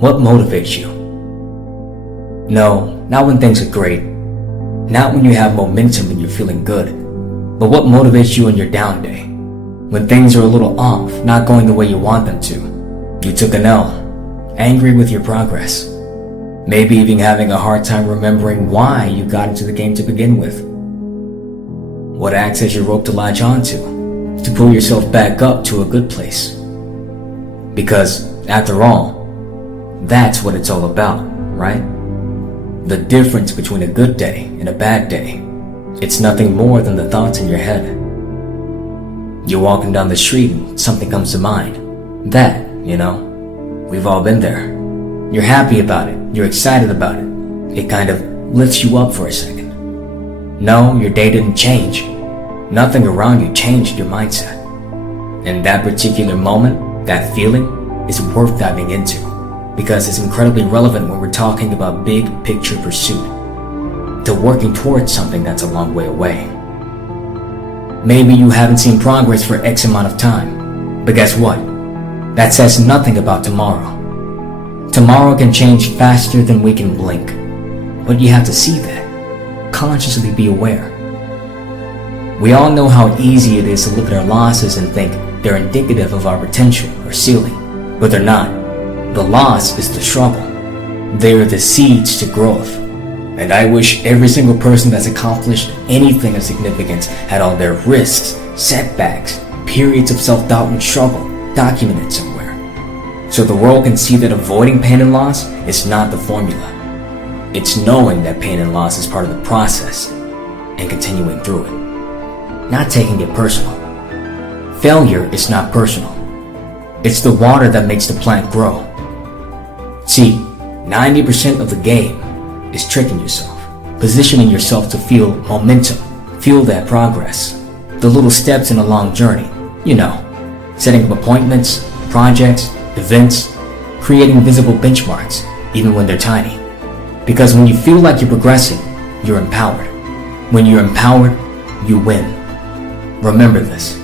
What motivates you? No, not when things are great. Not when you have momentum and you're feeling good. But what motivates you on your down day? When things are a little off, not going the way you want them to. You took an L, angry with your progress. Maybe even having a hard time remembering why you got into the game to begin with. What acts as your rope to latch onto, to pull yourself back up to a good place? Because, after all, that's what it's all about, right? The difference between a good day and a bad day, it's nothing more than the thoughts in your head. You're walking down the street and something comes to mind. That, we've all been there. You're happy about it, you're excited about it. It kind of lifts you up for a second. No, your day didn't change. Nothing around you changed your mindset. And that particular moment, that feeling, is worth diving into. Because it's incredibly relevant when we're talking about big picture pursuit, to working towards something that's a long way away. Maybe you haven't seen progress for X amount of time, but guess what? That says nothing about tomorrow. Tomorrow can change faster than we can blink, but you have to see that, consciously be aware. We all know how easy it is to look at our losses and think they're indicative of our potential or ceiling, but they're not. The loss is the struggle. They are the seeds to growth. And I wish every single person that's accomplished anything of significance had all their risks, setbacks, periods of self-doubt and struggle documented somewhere. So the world can see that avoiding pain and loss is not the formula. It's knowing that pain and loss is part of the process and continuing through it. Not taking it personal. Failure is not personal. It's the water that makes the plant grow. See, 90% of the game is tricking yourself, positioning yourself to feel momentum, feel that progress, the little steps in a long journey, setting up appointments, projects, events, creating visible benchmarks, even when they're tiny. Because when you feel like you're progressing, you're empowered. When you're empowered, you win. Remember this.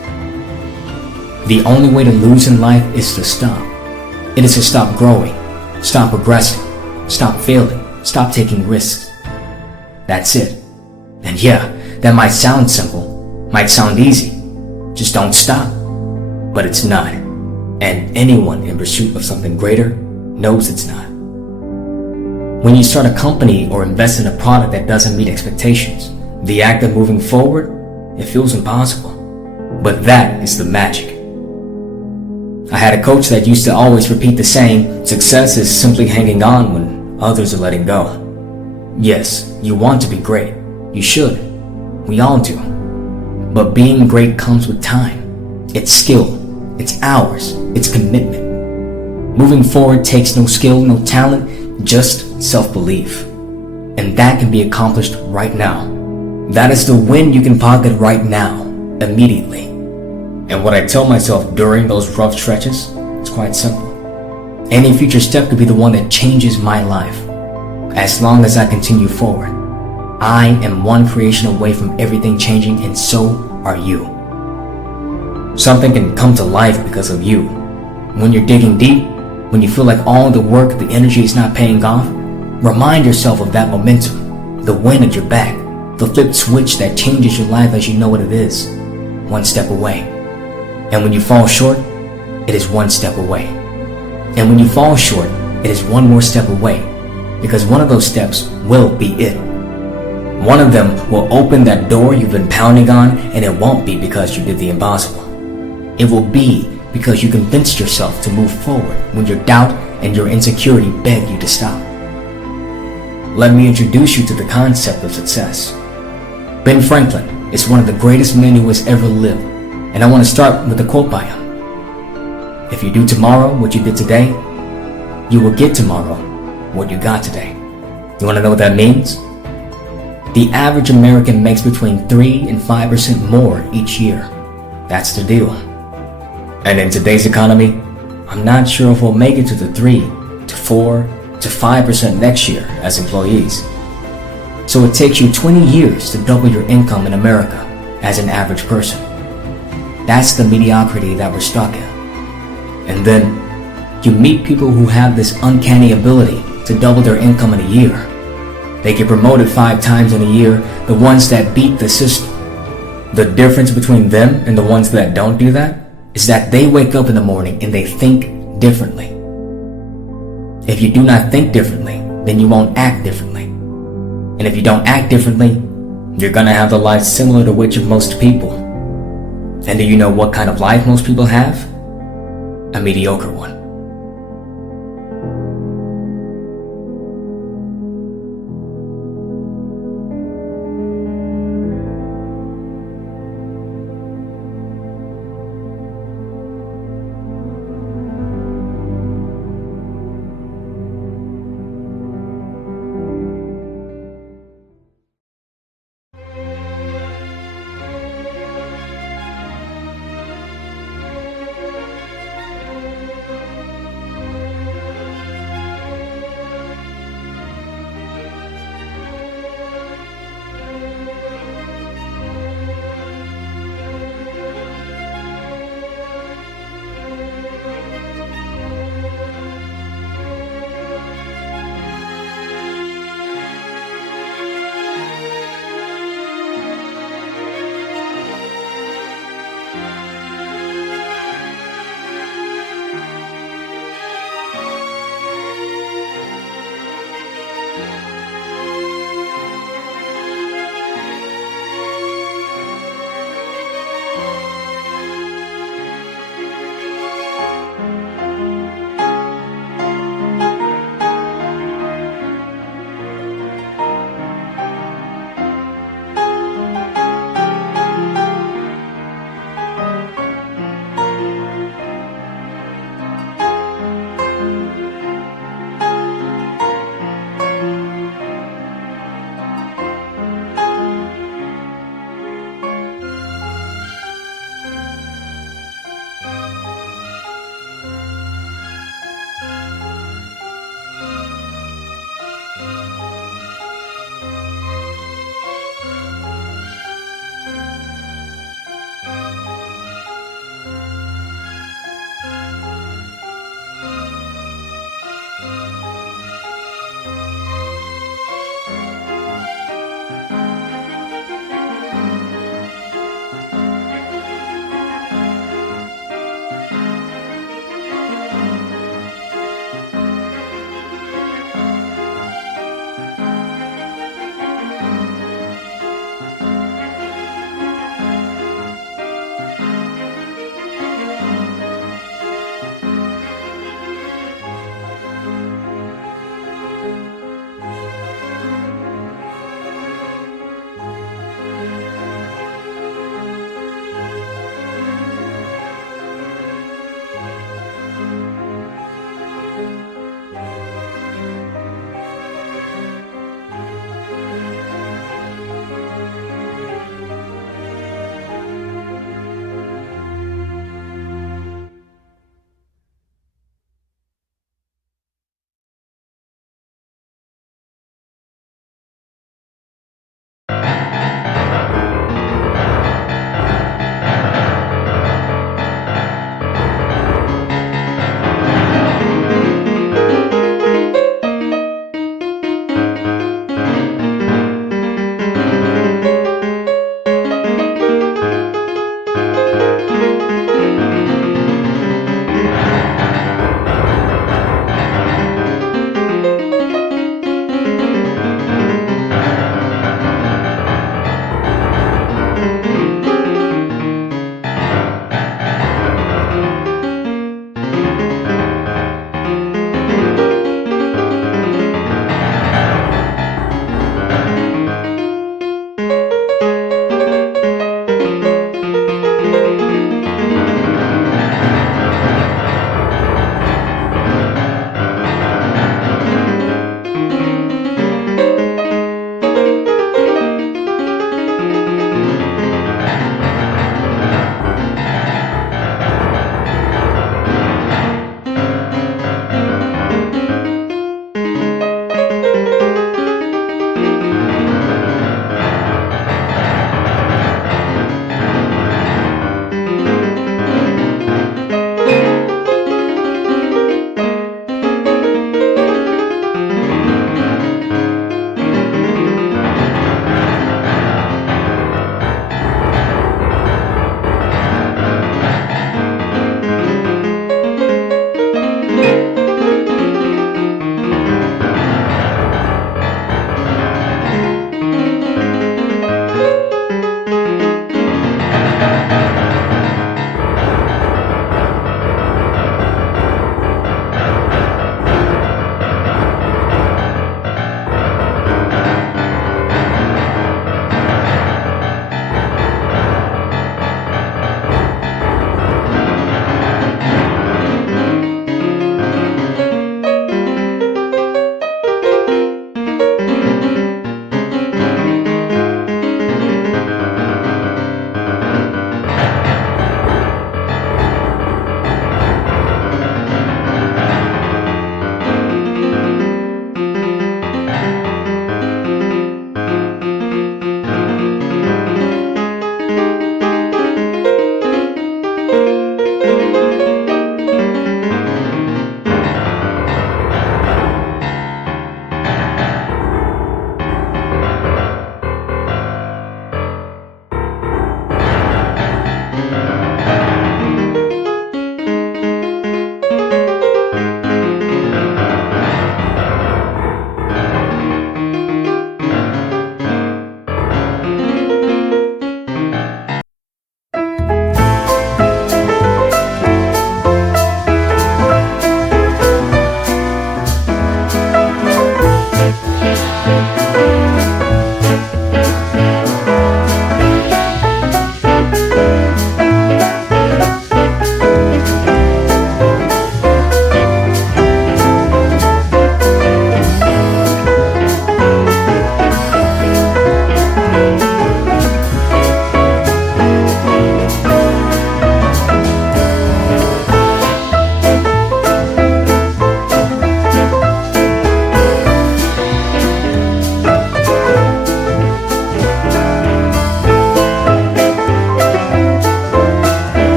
The only way to lose in life is to stop. It is to stop growing. Stop progressing, stop failing, stop taking risks. That's it. And yeah, that might sound simple, might sound easy. Just don't stop. But it's not. And anyone in pursuit of something greater knows it's not. When you start a company or invest in a product that doesn't meet expectations, the act of moving forward, it feels impossible. But that is the magic. I had a coach that used to always repeat the saying, success is simply hanging on when others are letting go. Yes, you want to be great. You should. We all do. But being great comes with time. It's skill. It's hours. It's commitment. Moving forward takes no skill, no talent, just self-belief. And that can be accomplished right now. That is the win you can pocket right now, immediately. And what I tell myself during those rough stretches, it's quite simple. Any future step could be the one that changes my life. As long as I continue forward, I am one creation away from everything changing, and so are you. Something can come to life because of you. When you're digging deep, when you feel like all the work, the energy is not paying off, remind yourself of that momentum, the wind at your back, the flipped switch that changes your life as you know what it is, one step away. And when you fall short, it is one step away. And when you fall short, it is one more step away. Because one of those steps will be it. One of them will open that door you've been pounding on, and it won't be because you did the impossible. It will be because you convinced yourself to move forward when your doubt and your insecurity beg you to stop. Let me introduce you to the concept of success. Ben Franklin is one of the greatest men who has ever lived. And I want to start with a quote by him. If you do tomorrow what you did today, you will get tomorrow what you got today. You want to know what that means? The average American makes between 3 and 5% more each year. That's the deal. And in today's economy, I'm not sure if we'll make it to the 3 to 4 to 5% next year as employees. So it takes you 20 years to double your income in America as an average person. That's the mediocrity that we're stuck in. And then You meet people who have this uncanny ability to double their income in a year. They get promoted 5 times in a year, the ones that beat the system. The difference between them and the ones that don't do that is that they wake up in the morning and they think differently. If you do not think differently, then you won't act differently. And if you don't act differently, you're gonna have the life similar to which of most people. And do you know what kind of life most people have? A mediocre one.